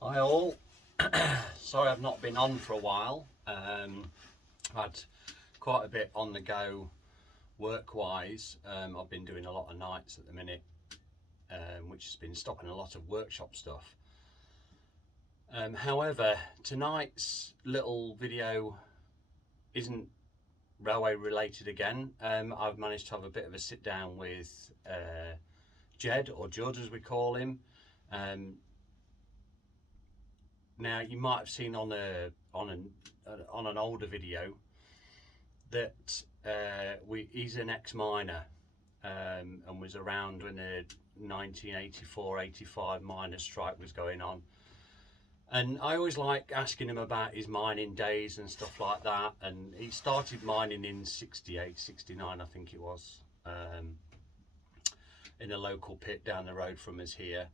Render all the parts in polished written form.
Hi all. Sorry I've not been on for a while. I've had quite a bit on the go work-wise. I've been doing a lot of nights at the minute, which has been stopping a lot of workshop stuff. However, tonight's little video isn't railway related again. I've managed to have a bit of a sit down with Jed, or Judd as we call him. Now you might have seen on an older video that he's an ex-miner and was around when the 1984-85 miners' strike was going on. And I always like asking him about his mining days and stuff like that. And he started mining in 68, 69, I think it was, in a local pit down the road from us here.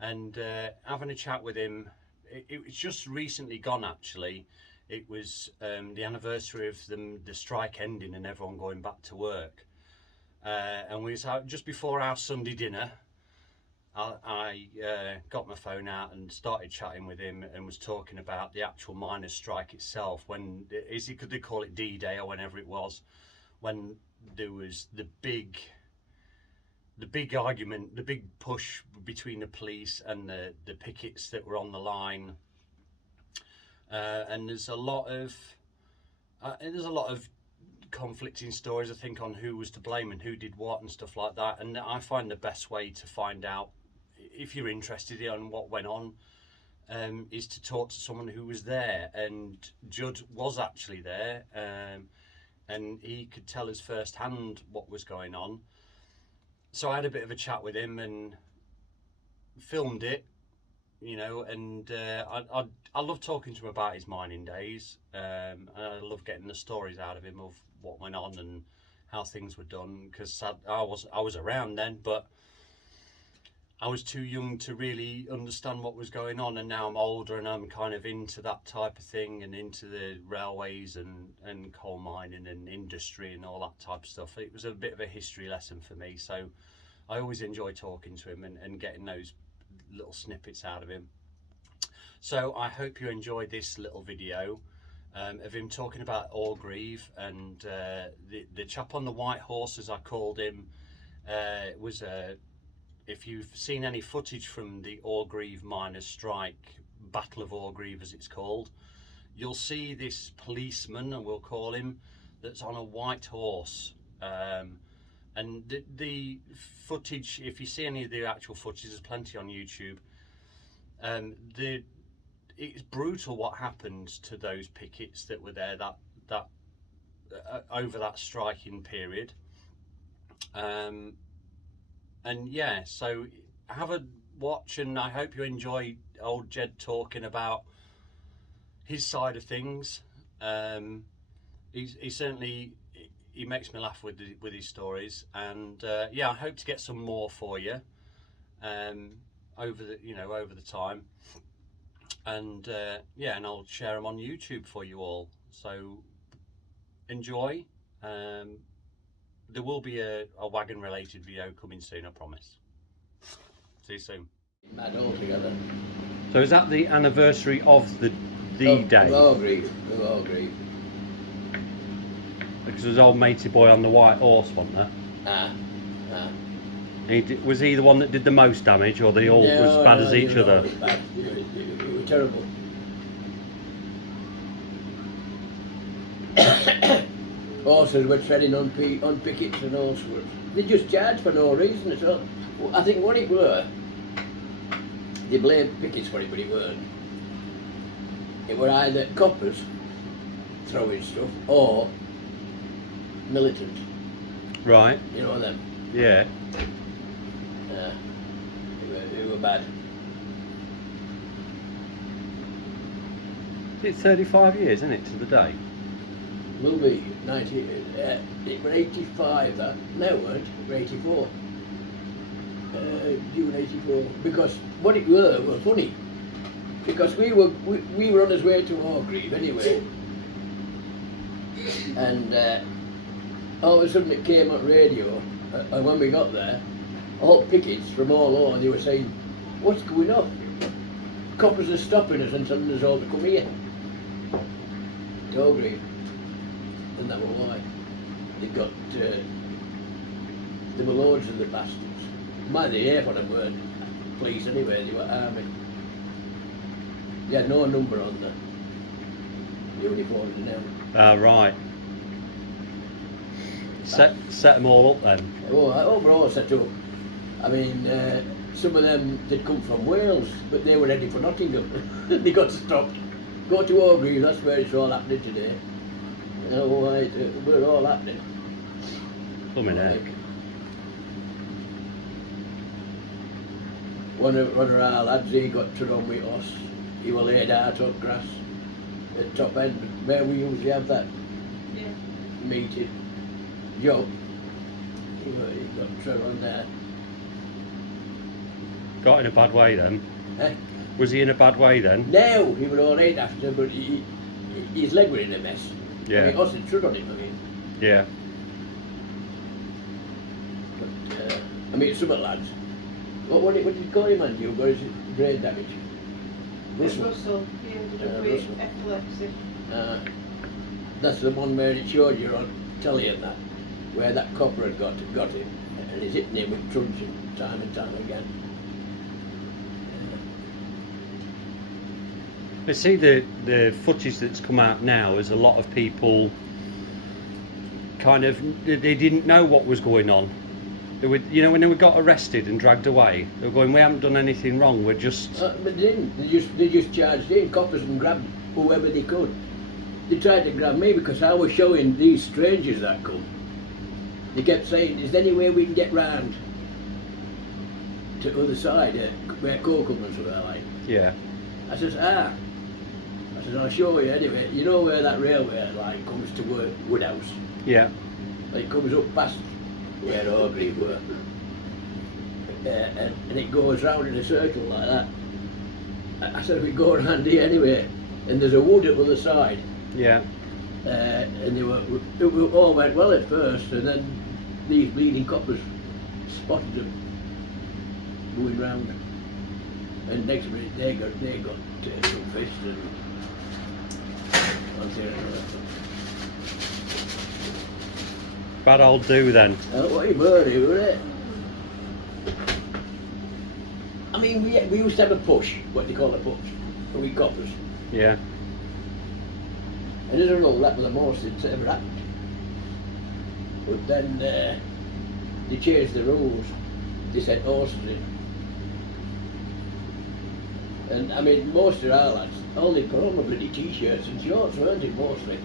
And having a chat with him, it was just recently gone actually. It was the anniversary of the strike ending and everyone going back to work. And we was out just before our Sunday dinner. I got my phone out and started chatting with him and was talking about the actual miners' strike itself. When could they call it D-Day or whenever it was, when there was the big argument, the big push between the police and the pickets that were on the line. And there's a lot of conflicting stories, I think, on who was to blame and who did what and stuff like that. And I find the best way to find out, if you're interested in what went on, is to talk to someone who was there. And Judd was actually there, and he could tell us firsthand what was going on. So I had a bit of a chat with him and filmed it, you know, and I love talking to him about his mining days. And I love getting the stories out of him of what went on and how things were done, because I was around then, but I was too young to really understand what was going on. And now I'm older and I'm kind of into that type of thing and into the railways and coal mining and industry and all that type of stuff. It was a bit of a history lesson for me, so I always enjoy talking to him and getting those little snippets out of him. So I hope you enjoyed this little video of him talking about Orgreave, and the chap on the white horse, as I called him, was if you've seen any footage from the Orgreave miners' strike, Battle of Orgreave as it's called, you'll see this policeman, and we'll call him, that's on a white horse. And the footage, if you see any of the actual footage, there's plenty on YouTube. It's brutal what happened to those pickets that were there that over that striking period. And yeah, so have a watch, and I hope you enjoy old Jed talking about his side of things. He certainly, he makes me laugh with his stories, and yeah, I hope to get some more for you over the time, and yeah, and I'll share them on YouTube for you all. So enjoy. There will be a wagon related video coming soon, I promise. See you soon. Mad altogether. So is that the anniversary of the D-Day? Orgreave. Because there's old matey boy on the white horse, wasn't there? Was he the one that did the most damage, or they all were as bad as each other? It was bad. It was terrible. Horses were treading on pickets and all sorts. They just charged for no reason at all. I think what it were, they blamed pickets for it, but it weren't. It were either coppers throwing stuff or militant. Right. You know them? Yeah. They were bad. It's 35 years, isn't it, to the day? Will be 90. It were 85. That no, it weren't. It were 84. June 84. Because what it were funny. Because we were on his way to Orgreave anyway, and all of a sudden it came on radio, and when we got there, all pickets from all over, they were saying, "What's going on? coppers are stopping us and telling us all to come here. To Orgreave. And that was why. They got, there were loads of the bastards. Mind the half of them weren't police anyway, they were army. They had no number on the uniforms now. Ah, right. Set them all up then. Oh, overall set up. I mean, some of them did come from Wales, but they were ready for Nottingham. They got stopped. Go to Orgreave, that's where it's all happening today. Otherwise, we're all happening. Coming out. One of our lads, he got to run with us. He was laid out on grass at top end, where we usually have that meeting job. He got to run there. Got in a bad way then? Eh? Was he in a bad way then? No, he was all right after, but his leg was in a mess. Yeah. I mean, us had trod on him, I mean. Yeah. But, I mean, some of the lads. What did you call him, Andy? Who got his brain damage? Russell, he ended up with Russell. epilepsy. That's the one where it showed you on telly and that, where that copper had got him, and he's hitting him with truncheon time and time again. But see, the footage that's come out now is a lot of people kind of, they didn't know what was going on. They were, you know, when they got arrested and dragged away, they were going, we haven't done anything wrong, we're just... But they didn't. They just charged in, coppers, and grabbed whoever they could. They tried to grab me because I was showing these strangers that come. They kept saying, is there any way we can get round to the other side, where Coco and sort of like? Yeah. I says, I says, I'll show you anyway. You know where that railway line comes to Woodhouse? Yeah. It comes up past where Orgreave were. And it goes round in a circle like that. I said, we go around here anyway. And there's a wood at the other side. Yeah. And it all went well at first, and then these bleeding coppers spotted them going round. And next minute they got some fish and Bad old do then. what you birdie, was it? I mean, we used to have a push, what they call a push, for we coppers. Yeah. And I don't know, that was the most that's ever happened. But then they changed the rules. They sent horses in. And I mean, most of our lads only put on bloody t-shirts and shorts, weren't it, mostly?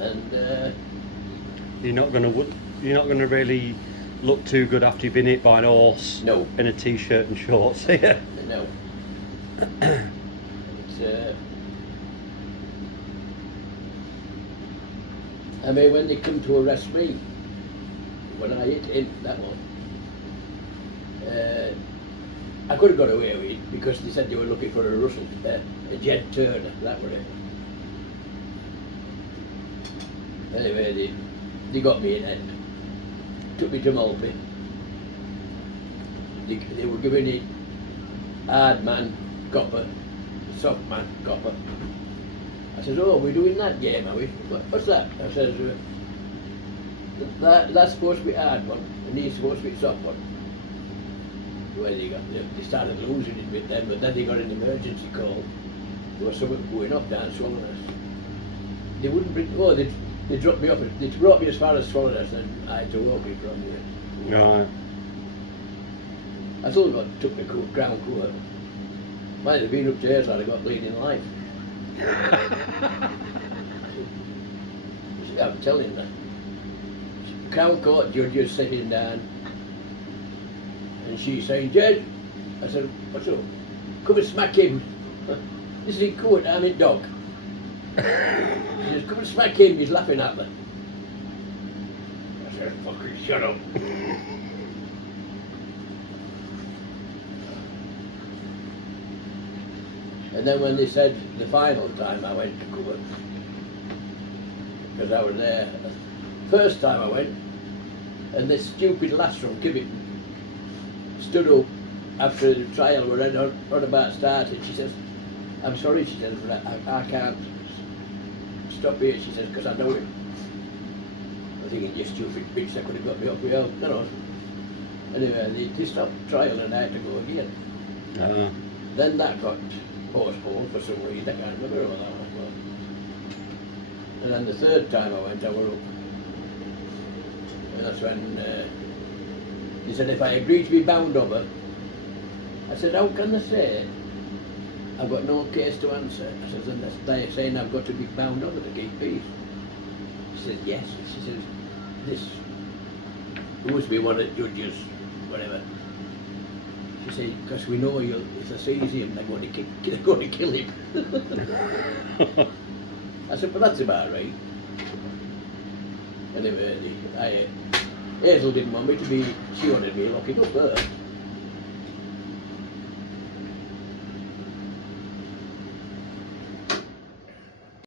And You're not gonna really look too good after you've been hit by an horse. No. In a t-shirt and shorts. Yeah. no. It's, I mean, when they come to arrest me, when I hit him, that one, I could have got away with it because they said they were looking for a Russell, a Jed Turner, that was it. Anyway, they got me in end. Took me to Malby. They were giving it hard man, copper, soft man, copper. I says, oh, we're doing that game, are we? What's that? I says, that's supposed to be hard one, and he's supposed to be soft one. Well, they started losing it with them, but then they got an emergency call. There was something going up down Swallowers. They wouldn't bring, they dropped me off, they brought me as far as Swallowers, and I had to walk it from there. Right. I still took the ground court. Might have been upstairs, I'd have got bleeding life. I'm telling you that. Crown Court judge is sitting down, and she's saying, Judge, I said, what's up? Come and smack him. This is in court, I'm in dog. She says, come and smack him, he's laughing at me. I said, fucking shut up. And then when they said the final time I went to court, because I was there, first time I went, and this stupid lass from Kibbington stood up after the trial were on about started, she says, I'm sorry, she says, but I can't stop here, she says, because I know him. I think you stupid bitch, that could have got me off without, you know. Anyway, they stopped trial and I had to go again. Then that got postponed for some reason, I can't remember what that was. And then the third time I went, I were up. And that's when he said if I agreed to be bound over, I said, how can they say I've got no case to answer? I said, and they're saying I've got to be bound over to keep peace. She said, yes. She says, this must be one of the judges, whatever. She said, because we know if they seize him, they're going to kill him. I said, but that's about right. Anyway, Hazel didn't want me to be, she wanted me locking up there.